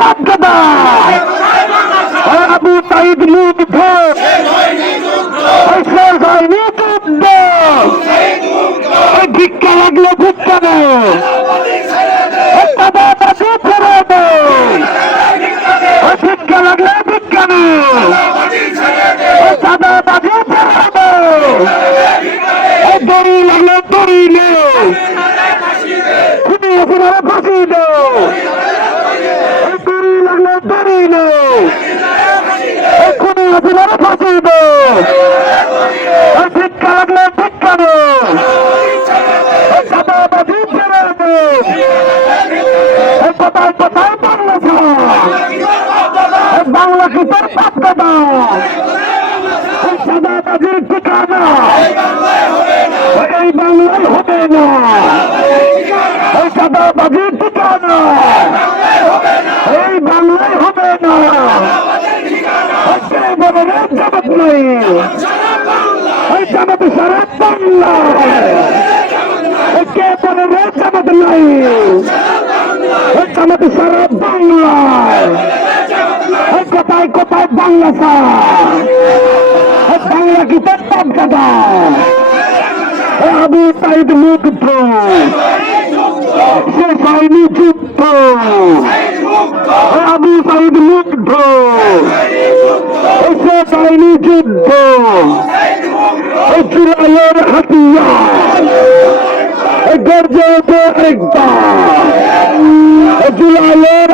বাধ্যতা আবু সাইদ মুগ্ধ শেষ হয়নি যুদ্ধ ওই ভিক্ষা লাগল ভিক্ষা নেই ভিক্ষা লাগলে ভিক্ষা নেই দাদা দাদু ফেরে দে। দড়ি লাগলে দড়ি নে খুবই এখানে ফাঁসি দে ওই দড়ি লাগলে দড়ি নে ওই খুবই এখানে ফাঁসি দে ওই ভিক্ষা লাগলে ভিক্ষা নে ওই দে এই কোথায় কোথায় বাংলা বাংলা কিসের বাধ্যতা এই সাদাবাজির ঠিকানা এই বাংলায় হবে না এই সাদাবাজির ঠিকানা এই বাংলায় হবে না বলে রে জামাত সারা এই কে বলে রে জামাত নাই। জামাত সারা এই কোথায় কোথায় বাংলা স্যার বাংলা কি তার এই আবু সাইদ মুগ্ধ শেষ হয়নি যুদ্ধ আবু সাইদ মুগ্ধ শেষ হয়নি যুদ্ধ জুলাইয়ের হাতিয়ার ওঠে একবার জুলাইয়ের